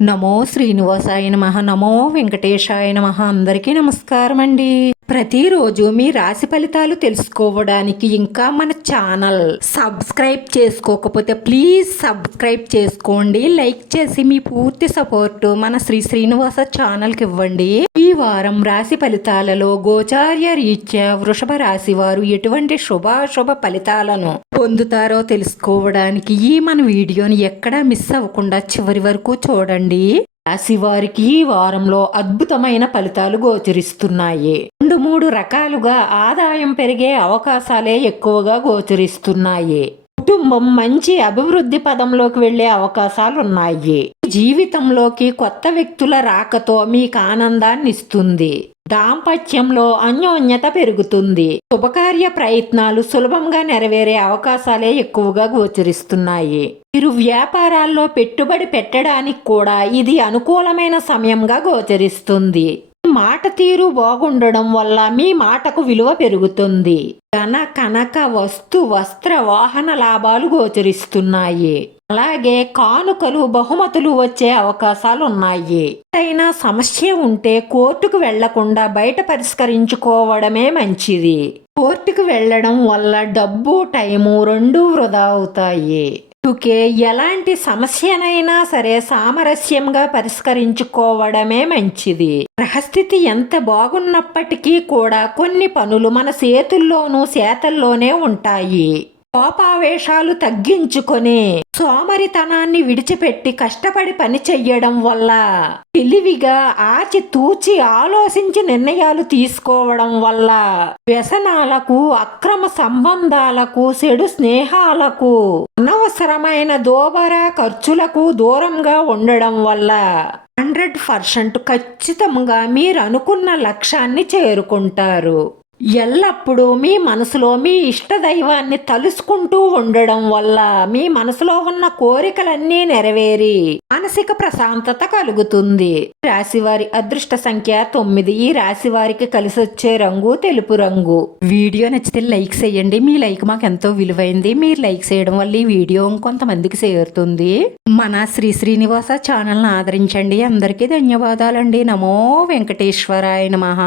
నమో శ్రీనివాసాయ నమః. నమో వెంకటేశాయ నమః. అందరికీ నమస్కారం అండి. ప్రతిరోజు మీ రాశి ఫలితాలు తెలుసుకోవడానికి ఇంకా మన ఛానల్ సబ్స్క్రైబ్ చేసుకోకపోతే ప్లీజ్ సబ్స్క్రైబ్ చేసుకోండి. లైక్ చేసి మీ పూర్తి సపోర్ట్ మన శ్రీనివాస ఛానల్కి ఇవ్వండి. ఈ వారం రాశి ఫలితాలలో గోచార్య రీత్యా వృషభ రాశి వారు ఎటువంటి శుభాశుభ ఫలితాలను పొందుతారో తెలుసుకోవడానికి ఈ మన వీడియోని ఎక్కడా మిస్ అవ్వకుండా చివరి వరకు చూడండి. రాశి వారికి ఈ వారంలో అద్భుతమైన ఫలితాలు గోచరిస్తున్నాయి. 2-3 రకాలుగా ఆదాయం పెరిగే అవకాశాలే ఎక్కువగా గోచరిస్తున్నాయి. కుటుంబం మంచి అభివృద్ధి పదంలోకి వెళ్లే అవకాశాలున్నాయి. జీవితంలోకి కొత్త వ్యక్తుల రాకతో మీకు ఆనందాన్ని ఇస్తుంది. దాంపత్యంలో అన్యోన్యత పెరుగుతుంది. శుభకార్య ప్రయత్నాలు సులభంగా నెరవేరే అవకాశాలే ఎక్కువగా గోచరిస్తున్నాయి. మీరు వ్యాపారాల్లో పెట్టుబడి పెట్టడానికి కూడా ఇది అనుకూలమైన సమయంగా గోచరిస్తుంది. మాట తీరు బాగుండడం వల్ల మీ మాటకు విలువ పెరుగుతుంది. ధన కనక వస్తు వస్త్ర వాహన లాభాలు గోచరిస్తున్నాయి. అలాగే కానుకలు బహుమతులు వచ్చే అవకాశాలు ఉన్నాయి. ఏదైనా సమస్య ఉంటే కోర్టుకు వెళ్లకుండా బయట పరిష్కరించుకోవడమే మంచిది. కోర్టుకు వెళ్లడం వల్ల డబ్బు టైము రెండూ వృధా అవుతాయి. అందుకే ఎలాంటి సమస్యనైనా సరే సామరస్యంగా పరిష్కరించుకోవడమే మంచిది. గ్రహస్థితి ఎంత బాగున్నప్పటికీ కూడా కొన్ని పనులు మన చేతుల్లోనూ చేతల్లోనే ఉంటాయి. కోపావేశాలు తగ్గించుకొని సోమరితనాన్ని విడిచిపెట్టి కష్టపడి పని చెయ్యడం వల్ల, తెలివిగా ఆచితూచి ఆలోచించి నిర్ణయాలు తీసుకోవడం వల్ల, వ్యసనాలకు అక్రమ సంబంధాలకు చెడు స్నేహాలకు అనవసరమైన దోబరా ఖర్చులకు దూరంగా ఉండడం వల్ల 100% ఖచ్చితంగా మీరు అనుకున్న లక్ష్యాన్ని చేరుకుంటారు. ఎల్లప్పుడూ మీ మనసులో మీ ఇష్టదైవాన్ని తలుసుకుంటూ ఉండడం వల్ల మీ మనసులో ఉన్న కోరికలన్నీ నెరవేరి మానసిక ప్రశాంతత కలుగుతుంది. రాశివారి అదృష్ట సంఖ్య 9. ఈ రాశి వారికి కలిసి వచ్చే రంగు తెలుపు రంగు. వీడియో నచ్చితే లైక్ చేయండి. మీ లైక్ మాకు ఎంతో విలువైంది. మీరు లైక్ చేయడం వల్ల ఈ వీడియో కొంతమందికి చేరుతుంది. మన శ్రీనివాస ఛానల్ని ఆదరించండి. అందరికీ ధన్యవాదాలండి. నమో వెంకటేశ్వరాయ నమః.